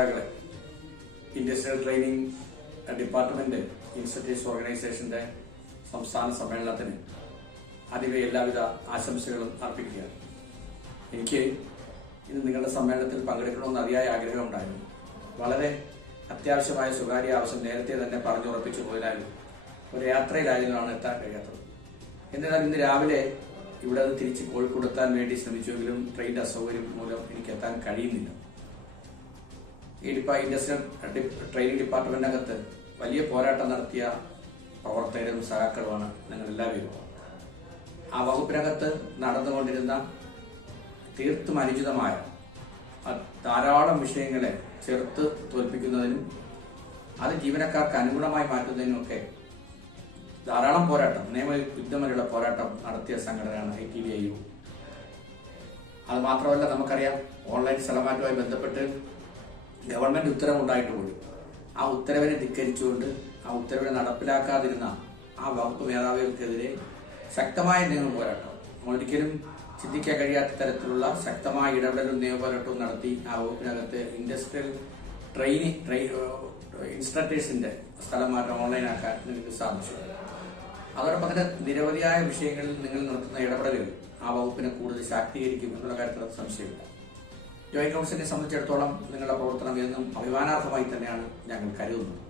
ശ്രോതാക്കളെ, industrial training department institutes ഓർഗനൈസേഷന്റെ സംസ്ഥാന സമ്മേളനത്തിന് ആദ്യമേ എല്ലാവിധ ആശംസകളും അർപ്പിക്കുകയാണ്. എനിക്ക് ഇന്ന് നിങ്ങളുടെ സമ്മേളനത്തിൽ പങ്കെടുക്കണമെന്ന് അതിയായ ആഗ്രഹമുണ്ടായിരുന്നു. വളരെ അത്യാവശ്യമായ സ്വകാര്യ ആവശ്യം നേരത്തെ തന്നെ പറഞ്ഞുറപ്പിച്ചു പോയതായിരുന്നു. ഒരു യാത്രയിലായതിനാണ് എത്താൻ കഴിയാത്തത്. എന്നാൽ ഇന്ന് രാവിലെ ഇവിടെ അത് തിരിച്ച് കോഴിക്കോട് എത്താൻ വേണ്ടി ശ്രമിച്ചുവെങ്കിലും ട്രെയിനിന്റെ അസൗകര്യം മൂലം എനിക്ക് എത്താൻ കഴിയുന്നില്ല. ഈ ഇൻഡസ്ട്രിയൽ ട്രെയിനിങ് ഡിപ്പാർട്ട്മെന്റിനകത്ത് വലിയ പോരാട്ടം നടത്തിയ പ്രവർത്തകരും സഹാക്കളുമാണ് നിങ്ങൾ എല്ലാവരും. ആ വകുപ്പിനകത്ത് നടന്നുകൊണ്ടിരുന്ന തീർത്തും അനുചിതമായ ധാരാളം വിഷയങ്ങളെ ചെറുത്ത് തോൽപ്പിക്കുന്നതിനും അത് ജീവനക്കാർക്ക് അനുഗുണമായി മാറ്റുന്നതിനുമൊക്കെ ധാരാളം പോരാട്ടം, നിയമയുദ്ധം വരെയുള്ള പോരാട്ടം നടത്തിയ സംഘടനയാണ് ITDIU. അത് മാത്രമല്ല, നമുക്കറിയാം, ഓൺലൈൻ സ്ഥലമാറ്റവുമായി ബന്ധപ്പെട്ട് ഗവൺമെന്റ് ഉത്തരവുണ്ടായിട്ട് പോലും ആ ഉത്തരവിനെ ധിക്കരിച്ചുകൊണ്ട് ആ ഉത്തരവിനെ നടപ്പിലാക്കാതിരുന്ന ആ വകുപ്പ് മേധാവികൾക്കെതിരെ ശക്തമായ നിയമ പോരാട്ടം, ഒരിക്കലും ചിന്തിക്കാൻ കഴിയാത്ത തരത്തിലുള്ള ശക്തമായ ഇടപെടലും നിയമപോരാട്ടവും നടത്തി ആ വകുപ്പിനകത്ത് ഇൻഡസ്ട്രിയൽ ഇൻസ്ട്രക്ടേഴ്സിന്റെ സ്ഥലം മാറ്റം ഓൺലൈനാക്കാൻ നിങ്ങൾക്ക് സാധിച്ചു. അതോടൊപ്പം തന്നെ നിരവധിയായ വിഷയങ്ങളിൽ നിങ്ങൾ നടത്തുന്ന ഇടപെടലുകൾ ആ വകുപ്പിനെ കൂടുതൽ ശാക്തീകരിക്കും എന്നുള്ള കാര്യത്തിൽ സംശയമില്ല. ജോയിന്റ് കൗൺസിലിനെ സംബന്ധിച്ചിടത്തോളം നിങ്ങളുടെ പ്രവർത്തനം എന്നും അഭിമാനാർഹമായി തന്നെയാണ് ഞങ്ങൾ കരുതുന്നത്.